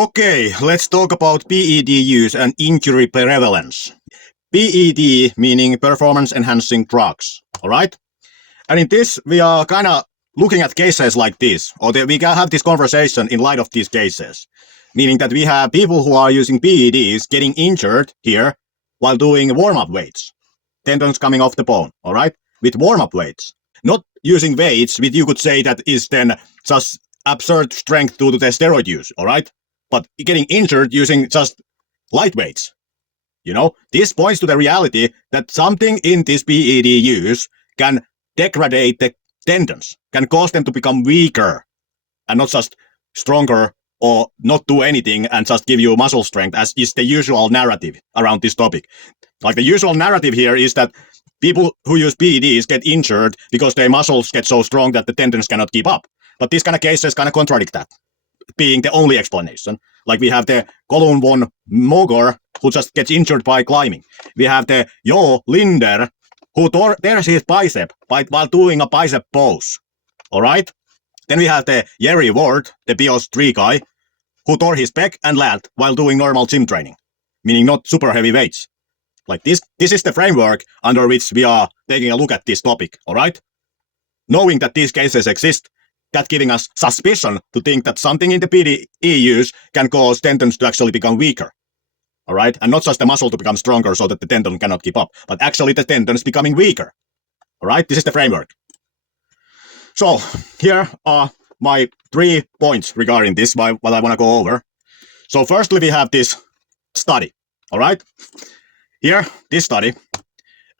Okay, let's talk about PED use and injury prevalence. PED meaning performance enhancing drugs, alright? And in this, we are kind of looking at cases like this, or we can have this conversation in light of these cases. Meaning that we have people who are using PEDs getting injured here while doing warm-up weights. Tendons coming off the bone, alright? With warm-up weights. Not using weights, which you could say that is then just absurd strength due to the steroid use, alright? But getting injured using just light weights. You know, this points to the reality that something in this PED use can degrade the tendons, can cause them to become weaker and not just stronger or not do anything and just give you muscle strength, as is the usual narrative around this topic. Like the usual narrative here is that people who use PEDs get injured because their muscles get so strong that the tendons cannot keep up. But these kind of cases kind of contradict that, being the only explanation. Like we have the Column 1 Mogor, who just gets injured by climbing. We have the Jo Linder, who tears his bicep while doing a bicep pose. Alright? Then we have the Jerry Ward, the BIOS 3 guy, who tore his pec and lat while doing normal gym training. Meaning not super heavy weights. Like this is the framework under which we are taking a look at this topic, alright? Knowing that these cases exist, that giving us suspicion to think that something in the PED use can cause tendons to actually become weaker. Alright? And not just the muscle to become stronger so that the tendon cannot keep up, but actually the tendon is becoming weaker. Alright? This is the framework. So, here are my 3 points regarding this, what I want to go over. So firstly, we have this study. Alright? Here, this study.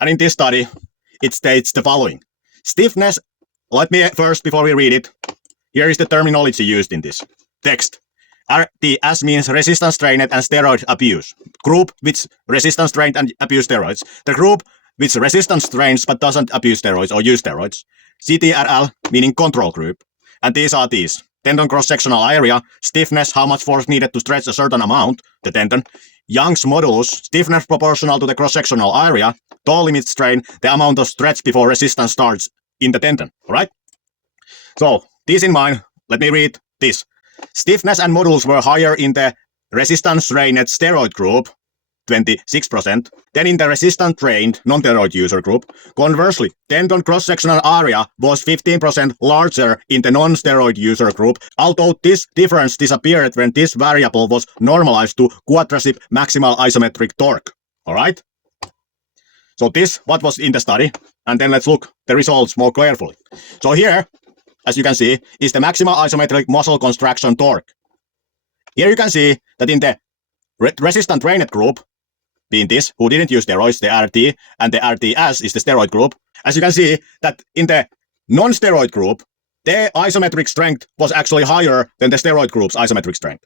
And in this study, it states the following. Stiffness, let me first, before we read it, here is the terminology used in this text. RTS means resistance trained and steroid abuse. Group which resistance trained and abuse steroids. The group which resistance trains but doesn't abuse steroids or use steroids. CTRL meaning control group. And these are these. Tendon cross-sectional area, stiffness, how much force needed to stretch a certain amount, the tendon. Young's modulus, stiffness proportional to the cross-sectional area. Toe limit strain, the amount of stretch before resistance starts in the tendon, alright? So, this in mind, let me read this. Stiffness and modulus were higher in the resistance-trained steroid group, 26%, than in the resistance-trained non-steroid user group. Conversely, tendon cross-sectional area was 15% larger in the non-steroid user group, although this difference disappeared when this variable was normalized to quadrasip maximal isometric torque. Alright? So this, what was in the study, and then let's look the results more carefully. So here, as you can see, is the maximal isometric muscle contraction torque. Here you can see that in the resistant trained group, being this, who didn't use steroids, the RT, and the RTS is the steroid group, as you can see that in the non-steroid group, the isometric strength was actually higher than the steroid group's isometric strength.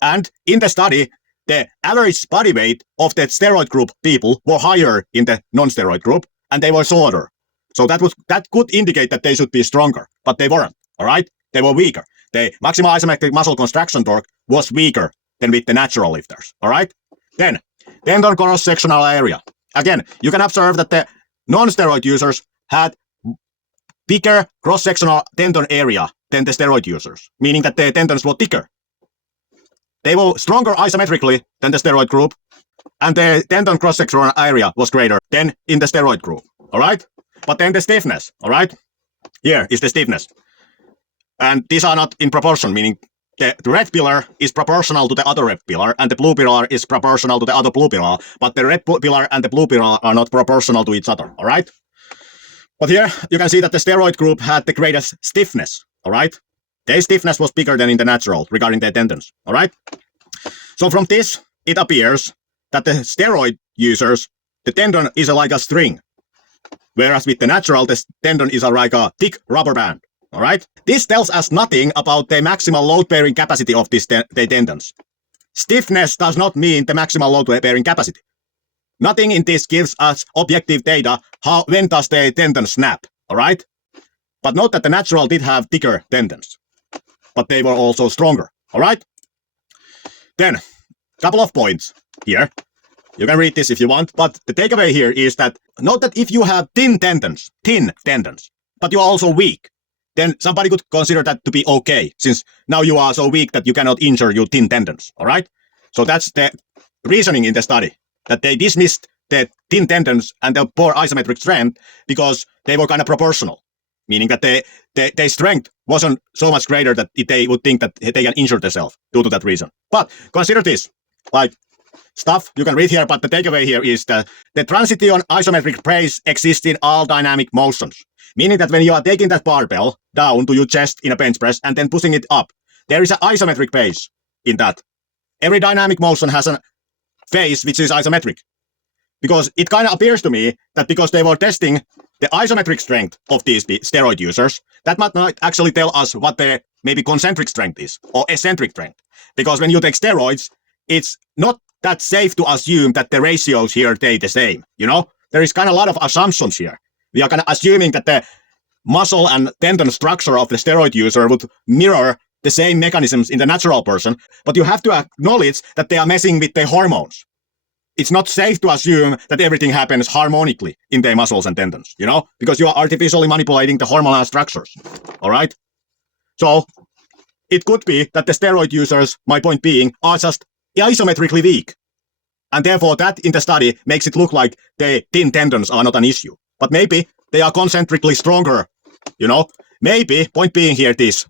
And in the study, the average body weight of the steroid group people were higher in the non-steroid group, and they were shorter. So that could indicate that they should be stronger, but they weren't, alright? They were weaker. The maximal isometric muscle contraction torque was weaker than with the natural lifters, alright? Then, tendon cross-sectional area. Again, you can observe that the non-steroid users had bigger cross-sectional tendon area than the steroid users, meaning that the tendons were thicker. They were stronger isometrically than the steroid group, and the tendon cross-sectional area was greater than in the steroid group, alright? But then the stiffness, alright? Here is the stiffness. And these are not in proportion, meaning the red pillar is proportional to the other red pillar, and the blue pillar is proportional to the other blue pillar, but the red pillar and the blue pillar are not proportional to each other, alright? But here, you can see that the steroid group had the greatest stiffness, alright? Their stiffness was bigger than in the natural regarding their tendons, alright? So from this, it appears that the steroid users, the tendon is like a string, whereas with the natural, the tendon is like a thick rubber band, alright? This tells us nothing about the maximal load-bearing capacity of these tendons. Stiffness does not mean the maximal load-bearing capacity. Nothing in this gives us objective data when does the tendon snap, alright? But note that the natural did have thicker tendons, but they were also stronger, alright? Then, couple of points here. You can read this if you want, but the takeaway here is that note that if you have thin tendons, but you are also weak, then somebody could consider that to be okay, since now you are so weak that you cannot injure your thin tendons, all right? So that's the reasoning in the study, that they dismissed the thin tendons and the poor isometric strength because they were kind of proportional, meaning that their strength wasn't so much greater that they would think that they can injure themselves due to that reason. But consider this, like stuff you can read here, but the takeaway here is that the transition isometric brace exists in all dynamic motions, meaning that when you are taking that barbell down to your chest in a bench press and then pushing it up, there is an isometric phase in that. Every dynamic motion has a phase which is isometric. Because it kind of appears to me that because they were testing the isometric strength of these steroid users, that might not actually tell us what their maybe concentric strength is, or eccentric strength. Because when you take steroids, it's not that safe to assume that the ratios here stay the same, you know? There is kind of a lot of assumptions here. We are kind of assuming that the muscle and tendon structure of the steroid user would mirror the same mechanisms in the natural person, but you have to acknowledge that they are messing with their hormones. It's not safe to assume that everything happens harmonically in their muscles and tendons, you know, because you are artificially manipulating the hormonal structures, all right? So it could be that the steroid users, my point being, are just isometrically weak. And therefore that in the study makes it look like the thin tendons are not an issue. But maybe they are concentrically stronger, you know? Maybe, point being here this,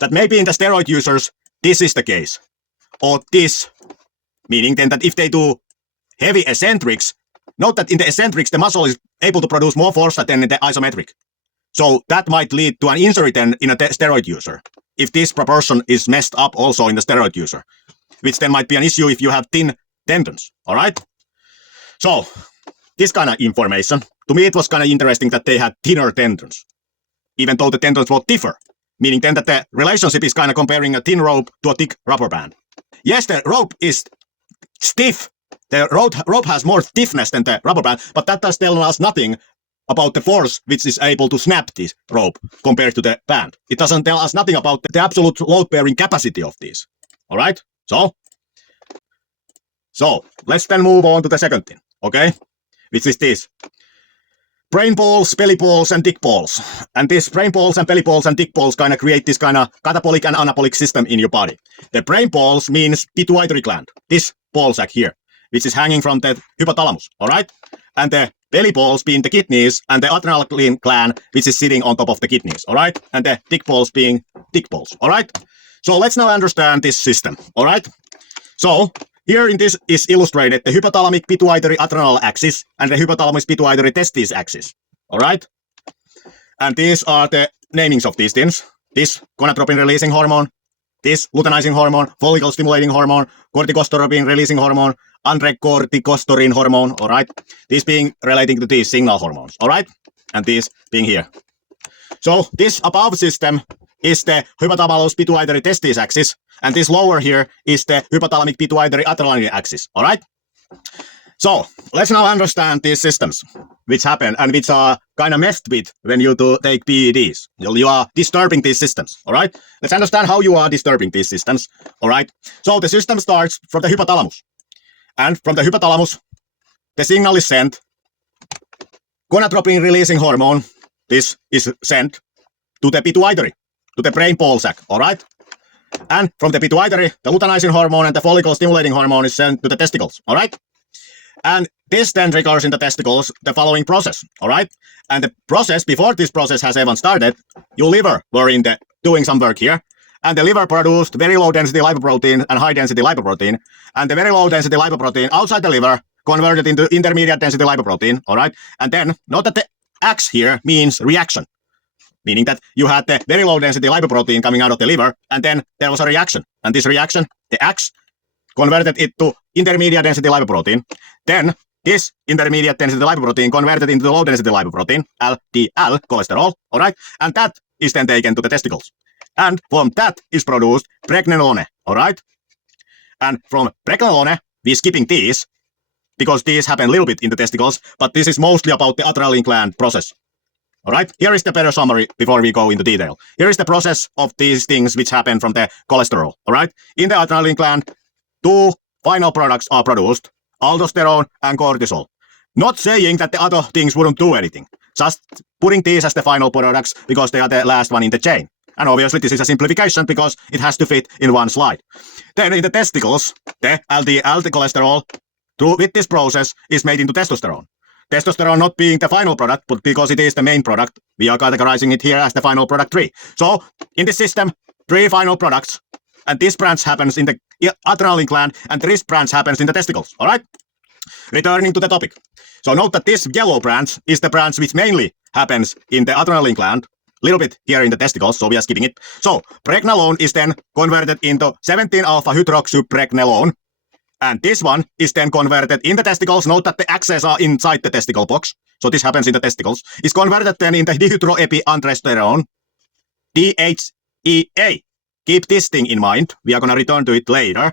that maybe in the steroid users, this is the case. Or this, meaning then that if they do heavy eccentrics, note that in the eccentrics, the muscle is able to produce more force than in the isometric. So that might lead to an injury then in a steroid user, if this proportion is messed up also in the steroid user, which then might be an issue if you have thin tendons, all right? So, this kind of information, to me it was kind of interesting that they had thinner tendons, even though the tendons will differ, meaning then that the relationship is kind of comparing a thin rope to a thick rubber band. Yes, the rope is stiff. The rope has more stiffness than the rubber band, but that does tell us nothing about the force which is able to snap this rope compared to the band. It doesn't tell us nothing about the absolute load-bearing capacity of these. All right? So, let's then move on to the second thing, okay? Which is this. Brain balls, belly balls, and dick balls. And these brain balls and belly balls and dick balls kind of create this kind of catabolic and anabolic system in your body. The brain balls means pituitary gland, this ball sac here, which is hanging from the hypothalamus, all right? And the belly balls being the kidneys and the adrenal gland, which is sitting on top of the kidneys, all right? And the dick balls being dick balls, all right? So let's now understand this system, all right? So here in this is illustrated the hypothalamic pituitary adrenal axis and the hypothalamus pituitary testes axis, all right? And these are the namings of these things. This gonadotropin releasing hormone, this luteinizing hormone, follicle stimulating hormone, corticosteroid releasing hormone, androcorticosteroid hormone, all right? These being relating to these signal hormones, all right? And these being here. So this above system is the hypothalamus pituitary testes axis, and this lower here is the hypothalamic pituitary adrenal axis, all right? So let's now understand these systems which happen and which are kind of messed with when you take PEDs. You are disturbing these systems, all right? Let's understand how you are disturbing these systems, all right? So the system starts from the hypothalamus. And from the hypothalamus, the signal is sent. Gonadotropin releasing hormone, this is sent to the pituitary, to the brain ball sac, all right? And from the pituitary, the luteinizing hormone and the follicle stimulating hormone is sent to the testicles, all right? And this then triggers in the testicles the following process, all right? And the process, before this process has even started, your liver were in the doing some work here, and the liver produced very low density lipoprotein and high density lipoprotein, and the very low density lipoprotein outside the liver converted into intermediate density lipoprotein, all right? And then note that the X here means reaction, meaning that you had the very low density lipoprotein coming out of the liver, and then there was a reaction, and this reaction, the X, converted it to intermediate density lipoprotein. Then this intermediate density lipoprotein converted into low density lipoprotein, LDL cholesterol, all right? And that is then taken to the testicles. And from that is produced pregnenolone, all right? And from pregnenolone, we're skipping these, because these happen a little bit in the testicles, but this is mostly about the adrenal gland process. All right, here is the better summary before we go into detail. Here is the process of these things which happen from the cholesterol, all right? In the adrenal gland, two final products are produced, aldosterone and cortisol. Not saying that the other things wouldn't do anything. just putting these as the final products because they are the last one in the chain. And obviously this is a simplification because it has to fit in one slide. Then in the testicles, the LDL, the cholesterol, with this process is made into testosterone. Testosterone not being the final product, but because it is the main product, we are categorizing it here as the final product 3. So in this system, 3 final products, and this branch happens in the adrenal gland, and this branch happens in the testicles. All right? Returning to the topic. So note that this yellow branch is the branch which mainly happens in the adrenal gland, little bit here in the testicles, so we are skipping it. So pregnenolone is then converted into 17-alpha-hydroxypregnenolone. And this one is then converted in the testicles. Note that the axes are inside the testicle box. So this happens in the testicles. Is converted then into dehydroepiandrosterone, DHEA. Keep this thing in mind. We are going to return to it later.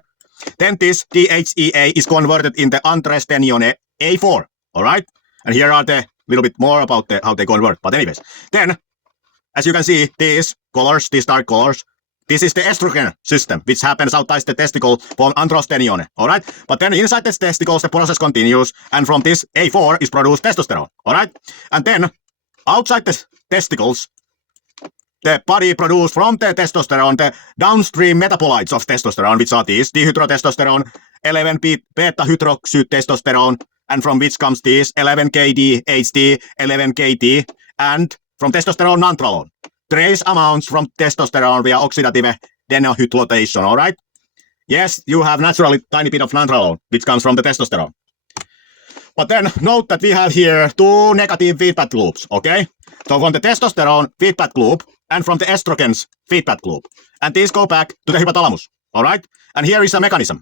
Then this DHEA is converted into androstenedione A4. All right? And here are the little bit more about how they convert. But anyways, then, as you can see, these colors, these dark colors, this is the estrogen system, which happens outside the testicle from androstenedione, all right? But then inside the testicles, the process continues, and from this A4 is produced testosterone, all right? And then outside the testicles, the body produces from the testosterone the downstream metabolites of testosterone, which are these, dehydrotestosterone, 11-beta-hydroxytestosterone, and from which comes these 11-KD-HD, 11-KT, and from testosterone nandrolone. Trace amounts from testosterone via oxidative denohydrogenation, all right? Yes, you have naturally tiny bit of nandrolone, which comes from the testosterone. But then note that we have here 2 negative feedback loops, okay? So from the testosterone feedback loop and from the estrogens feedback loop. And these go back to the hypothalamus, all right? And here is a mechanism.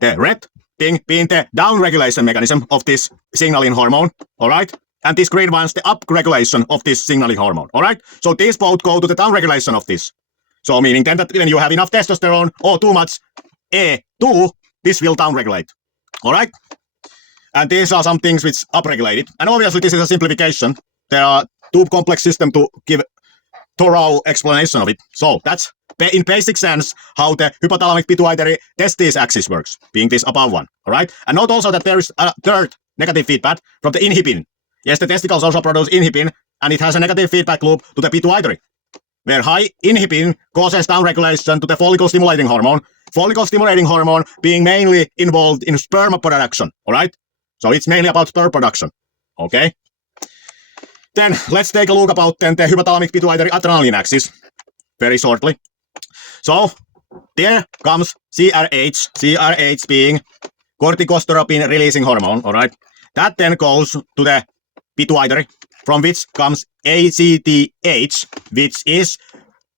The red thing being the downregulation mechanism of this signaling hormone, all right? And this green one's the upregulation of this signaling hormone, all right? So these both go to the downregulation of this. So meaning then that when you have enough testosterone or too much A2, this will downregulate, all right? And these are some things which upregulated. And obviously this is a simplification. There are too complex system to give thorough explanation of it. So that's in basic sense how the hypothalamic pituitary testis axis works, being this above one, all right? And note also that there is a third negative feedback from the inhibin. Yes, the testicles also produce inhibin, and it has a negative feedback loop to the pituitary, where high inhibin causes downregulation to the follicle-stimulating hormone. Follicle-stimulating hormone being mainly involved in sperm production, all right? So it's mainly about sperm production, okay? Then let's take a look about then the hypothalamic pituitary adrenaline axis, very shortly. So there comes CRH being corticosteroid releasing hormone, all right? That then goes to the pituitary, from which comes ACTH, which is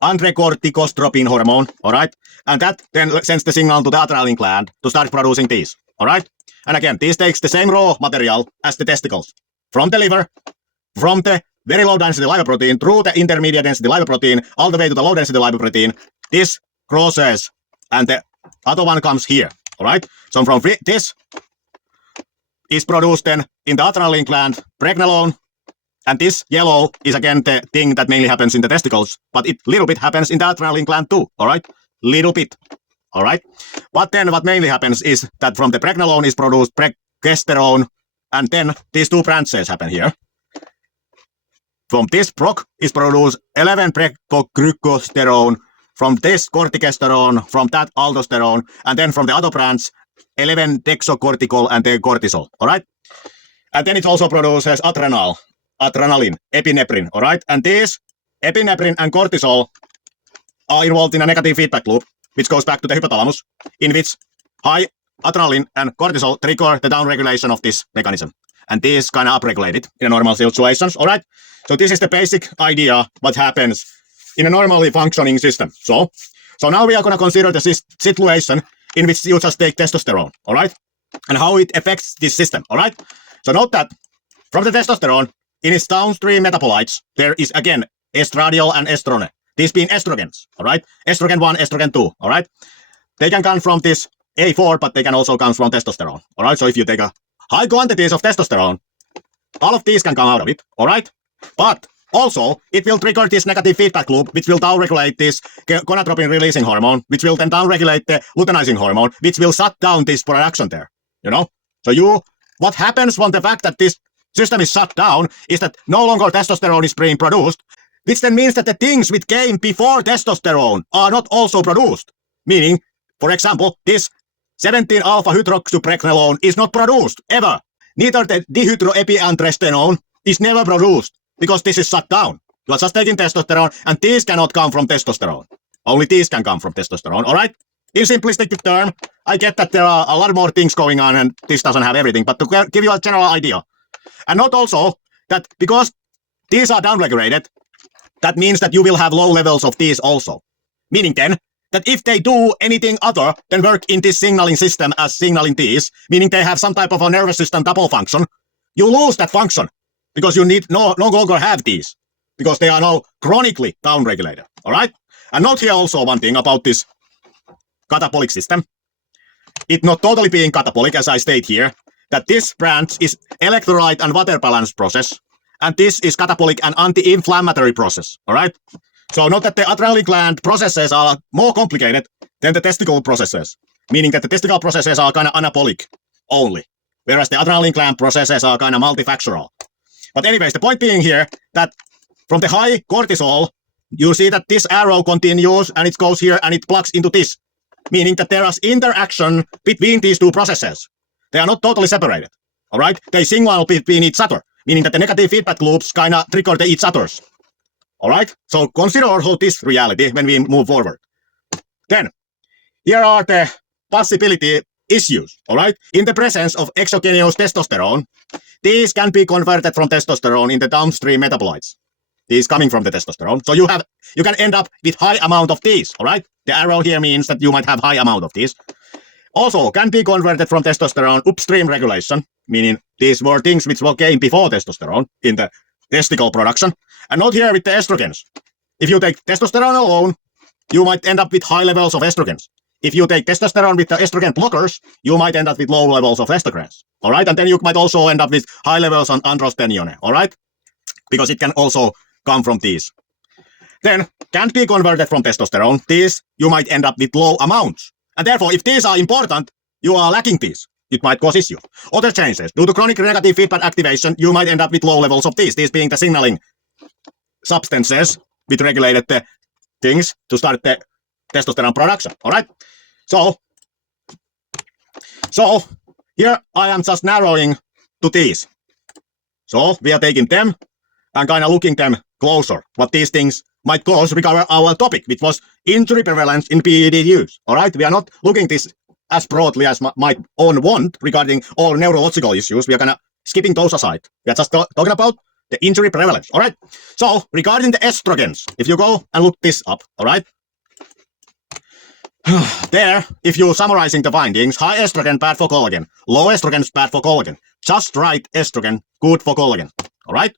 androcorticosteroid hormone, all right? And that then sends the signal to the adrenal gland to start producing these, all right? And again, this takes the same raw material as the testicles. From the liver, from the very low density lipoprotein through the intermediate density lipoprotein, all the way to the low density lipoprotein, this crosses, and the other one comes here, all right? So from this is produced then in the adrenal gland, pregnenolone, and this yellow is again the thing that mainly happens in the testicles, but it little bit happens in the adrenal gland too, all right? Little bit, all right? But then what mainly happens is that from the pregnenolone is produced progesterone, and then these 2 branches happen here. From this prog is produced 11-pregoglycosterone, from this corticosterone, from that aldosterone, and then from the other branch, 11-dexocorticol and then cortisol, all right? And then it also produces adrenaline, epinephrine, all right? And these epinephrine and cortisol are involved in a negative feedback loop, which goes back to the hypothalamus, in which high adrenaline and cortisol trigger the downregulation of this mechanism. And these kind of upregulated in normal situations, all right? So this is the basic idea what happens in a normally functioning system. So now we are going to consider the situation in which you just take testosterone, all right? And how it affects this system, all right? So note that from the testosterone, in its downstream metabolites, there is again estradiol and estrone. These being estrogens, all right? Estrogen 1, estrogen 2, all right? They can come from this A4, but they can also come from testosterone, all right? So if you take a high quantities of testosterone, all of these can come out of it, all right? But also, it will trigger this negative feedback loop, which will downregulate this gonadotropin releasing hormone, which will then downregulate the luteinizing hormone, which will shut down this production there, you know? So what happens from the fact that this system is shut down is that no longer testosterone is being produced, which then means that the things which came before testosterone are not also produced. Meaning, for example, this 17-alpha-hydroxypregnenolone is not produced, ever. Neither the dehydroepiandrosterone is never produced, because this is shut down. You are just taking testosterone, and these cannot come from testosterone. Only these can come from testosterone, alright? In simplistic term, I get that there are a lot more things going on, and this doesn't have everything, but to give you a general idea. And note also that because these are downregulated, that means that you will have low levels of these also. Meaning then, that if they do anything other than work in this signaling system as signaling these, meaning they have some type of a nervous system double function, you lose that function, because you need no longer have these, because they are now chronically downregulated, alright? And note here also one thing about this catabolic system. It not totally being catabolic, as I state here, that this branch is electrolyte and water balance process, and this is catabolic and anti-inflammatory process, alright? So note that the adrenal gland processes are more complicated than the testicle processes, meaning that the testicle processes are kind of anabolic only, whereas the adrenal gland processes are kind of multifactorial. But anyways, the point being here that from the high cortisol, you see that this arrow continues and it goes here and it plugs into this, meaning that there is interaction between these two processes. They are not totally separated, alright? They signal between each other, meaning that the negative feedback loops kind of trigger each other's. Alright? So consider also this reality when we move forward. Then, here are the possibility issues, alright? In the presence of exogenous testosterone, these can be converted from testosterone in the downstream metabolites. These coming from the testosterone. So you can end up with high amount of these, alright? The arrow here means that you might have high amount of these. Also, can be converted from testosterone upstream regulation, meaning these were things which came before testosterone in the testicle production. And not here with the estrogens. If you take testosterone alone, you might end up with high levels of estrogens. If you take testosterone with the estrogen blockers, you might end up with low levels of estrogens. Alright? And then you might also end up with high levels on androstenedione. Alright? Because it can also come from these. Then, can't be converted from testosterone. These, you might end up with low amounts. And therefore, if these are important, you are lacking these. It might cause issues. Other changes. Due to chronic negative feedback activation, you might end up with low levels of these being the signaling substances which regulated the things to start the testosterone production. Alright? So here I am just narrowing to these. So we are taking them and kind of looking them closer. What these things might cause regarding our topic, which was injury prevalence in PED use. Alright? We are not looking this as broadly as might own want regarding all neurological issues. We are kind of skipping those aside. We are just talking about the injury prevalence, alright? So, regarding the estrogens, if you go and look this up, alright? There, if you're summarizing the findings, high estrogen bad for collagen, low estrogen is bad for collagen, just right estrogen good for collagen, alright?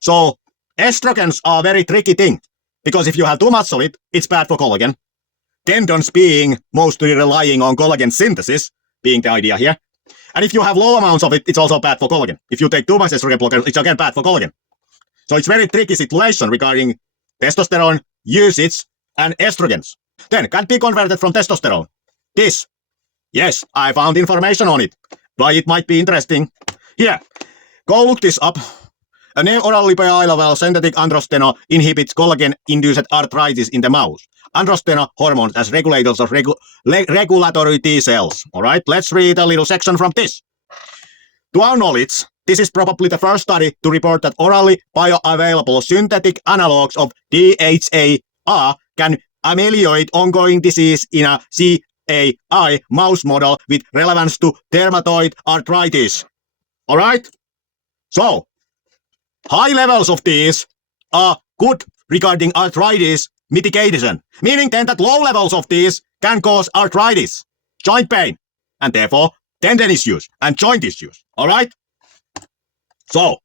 So, estrogens are a very tricky thing, because if you have too much of it, it's bad for collagen. Tendons being mostly relying on collagen synthesis, being the idea here. And if you have low amounts of it, it's also bad for collagen. If you take too much estrogen blocker, it's again bad for collagen. So it's very tricky situation regarding testosterone usage and estrogens. Then, can't be converted from testosterone. This. Yes, I found information on it. Why it might be interesting. Here, go look this up. A orally bioavailable synthetic androsteno inhibits collagen-induced arthritis in the mouse. Androsteno hormones as regulators of regulatory T cells. Alright, let's read a little section from this. To our knowledge, this is probably the first study to report that orally bioavailable synthetic analogs of DHA can ameliorate ongoing disease in a CAI mouse model with relevance to rheumatoid arthritis. Alright? So, high levels of these are good regarding arthritis mitigation, meaning then that low levels of these can cause arthritis, joint pain, and therefore tendon issues and joint issues. Alright? So,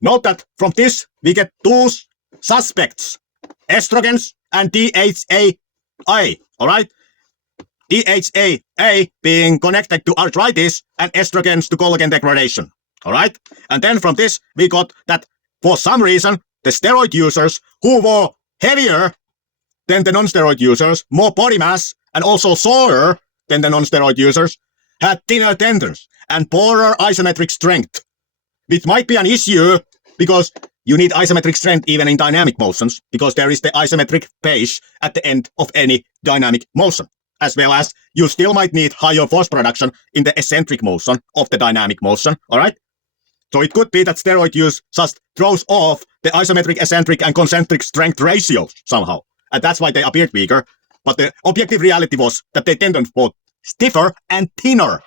note that from this we get two suspects, estrogens and DHA. Alright? DHA being connected to arthritis and estrogens to collagen degradation. Alright? And then from this we got that for some reason the steroid users who were heavier than the non-steroid users, more body mass, and also sorer than the non-steroid users, had thinner tendons and poorer isometric strength. which might be an issue because you need isometric strength even in dynamic motions, because there is the isometric phase at the end of any dynamic motion, as well as you still might need higher force production in the eccentric motion of the dynamic motion, all right? So it could be that steroid use just throws off the isometric, eccentric, and concentric strength ratios somehow, and that's why they appeared weaker, but the objective reality was that the tendons both stiffer and thinner.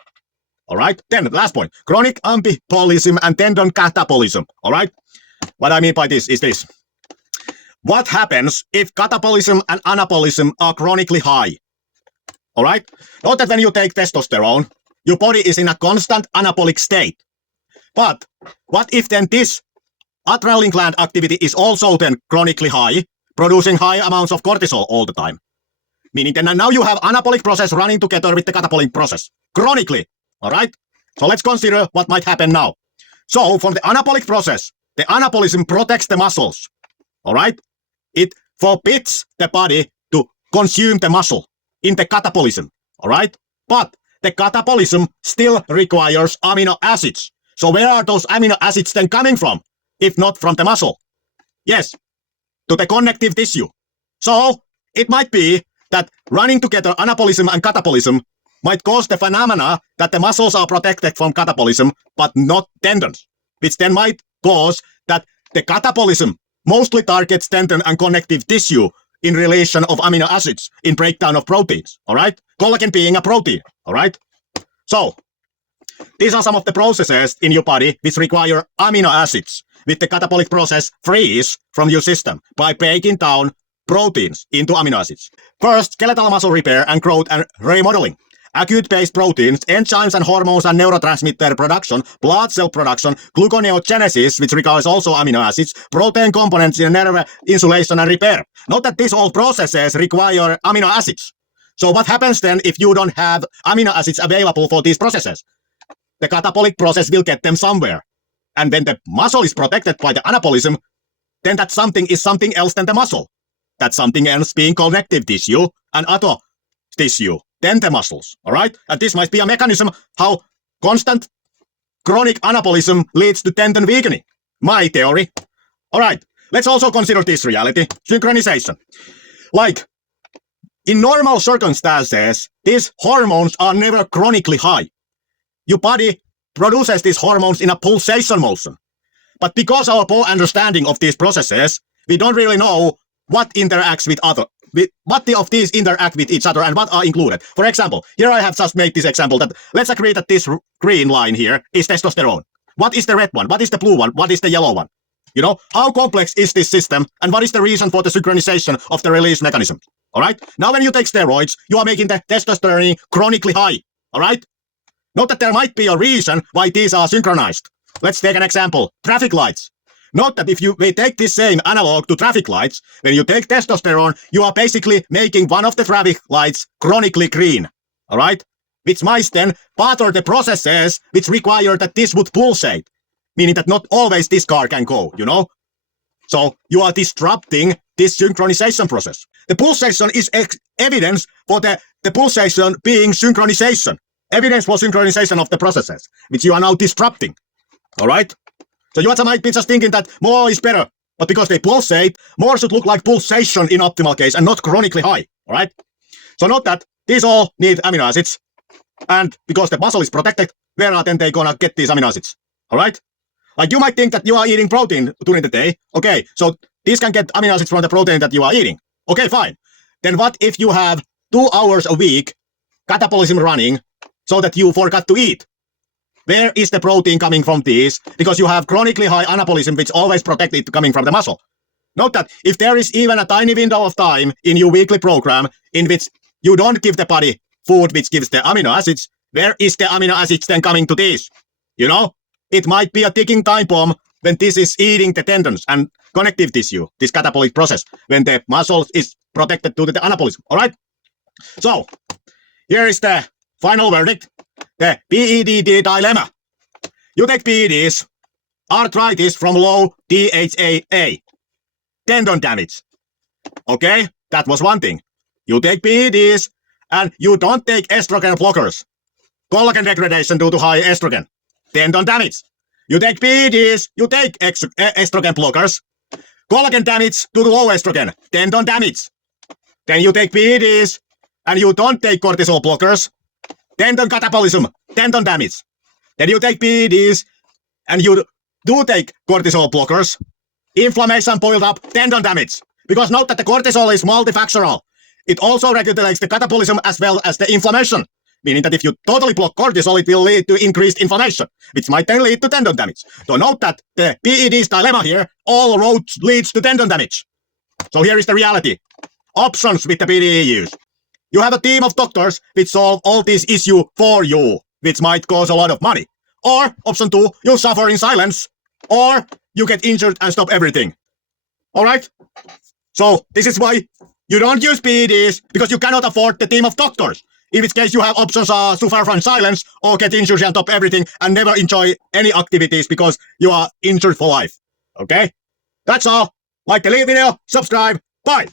All right, then last point, chronic ambipolism and tendon catabolism, all right? What I mean by this is this. What happens if catabolism and anabolism are chronically high? All right? Note that when you take testosterone, your body is in a constant anabolic state. But what if then this adrenaline gland activity is also then chronically high, producing high amounts of cortisol all the time? Meaning then now you have anabolic process running together with the catabolic process, chronically, all right? So let's consider what might happen now. So from the anabolic process, the anabolism protects the muscles, all right? It forbids the body to consume the muscle in the catabolism, all right? But the catabolism still requires amino acids. So where are those amino acids then coming from, if not from the muscle? Yes, to the connective tissue. So it might be that running together anabolism and catabolism might cause the phenomena that the muscles are protected from catabolism, but not tendons, which then might cause that the catabolism mostly targets tendon and connective tissue in relation of amino acids in breakdown of proteins, all right? Collagen being a protein, all right? So, these are some of the processes in your body which require amino acids, with the catabolic process frees from your system by breaking down proteins into amino acids. First, skeletal muscle repair and growth and remodeling. Acute-based proteins, enzymes and hormones and neurotransmitter production, blood cell production, gluconeogenesis, which requires also amino acids, protein components in nerve insulation and repair. Note that these all processes require amino acids. So what happens then if you don't have amino acids available for these processes? The catabolic process will get them somewhere. And when the muscle is protected by the anabolism, then that something is something else than the muscle. That something else being connective tissue and other tissue than the muscles, all right? And this might be a mechanism how constant chronic anabolism leads to tendon weakening. My theory. All right, let's also consider this reality, synchronization. Like, in normal circumstances, these hormones are never chronically high. Your body produces these hormones in a pulsation motion. But because our poor understanding of these processes, we don't really know what interacts with what of these interact with each other and what are included. For example, here I have just made this example that let's agree that this green line here is testosterone. What is the red one? What is the blue one? What is the yellow one? You know, how complex is this system and what is the reason for the synchronization of the release mechanism? All right? Now when you take steroids, you are making the testosterone chronically high. All right? Note that there might be a reason why these are synchronized. Let's take an example. Traffic lights. Note that if we take this same analog to traffic lights, when you take testosterone, you are basically making one of the traffic lights chronically green, all right? Which might then bother the processes which require that this would pulsate, meaning that not always this car can go, you know? So you are disrupting this synchronization process. The pulsation is evidence for the pulsation being synchronization. Evidence for synchronization of the processes, which you are now disrupting, all right? So you might be just thinking that more is better, but because they pulsate, more should look like pulsation in optimal case and not chronically high, all right? So note that these all need amino acids, and because the muscle is protected, where are then they gonna get these amino acids, all right? Like you might think that you are eating protein during the day, okay, so these can get amino acids from the protein that you are eating. Okay, fine. Then what if you have 2 hours a week catabolism running so that you forgot to eat? Where is the protein coming from these? Because you have chronically high anabolism which always protects it coming from the muscle. Note that if there is even a tiny window of time in your weekly program in which you don't give the body food which gives the amino acids, where is the amino acids then coming to these? You know, it might be a ticking time bomb when this is eating the tendons and connective tissue, this catabolic process, when the muscle is protected to the anabolism, all right? So, here is the final verdict. The PEDD dilemma. You take PEDs, arthritis from low DHAA, tendon damage. Okay, that was one thing. You take PEDs and you don't take estrogen blockers. Collagen degradation due to high estrogen, tendon damage. You take PEDs, you take estrogen blockers. Collagen damage due to low estrogen, tendon damage. Then you take PEDs and you don't take cortisol blockers, tendon catabolism, tendon damage. Then you take PEDs and you do take cortisol blockers, inflammation boiled up, tendon damage. Because note that the cortisol is multifactorial. It also regulates the catabolism as well as the inflammation. Meaning that if you totally block cortisol, it will lead to increased inflammation, which might then lead to tendon damage. So note that the PED's dilemma here, all roads leads to tendon damage. So here is the reality. Options with the PED use. You have a team of doctors which solve all these issues for you, which might cost a lot of money. Or, option 2, you suffer in silence. Or, you get injured and stop everything. Alright? So, this is why you don't use PEDs, because you cannot afford the team of doctors. In which case you have options to suffer from silence or get injured and stop everything and never enjoy any activities because you are injured for life. Okay? That's all. Like the video, subscribe. Bye!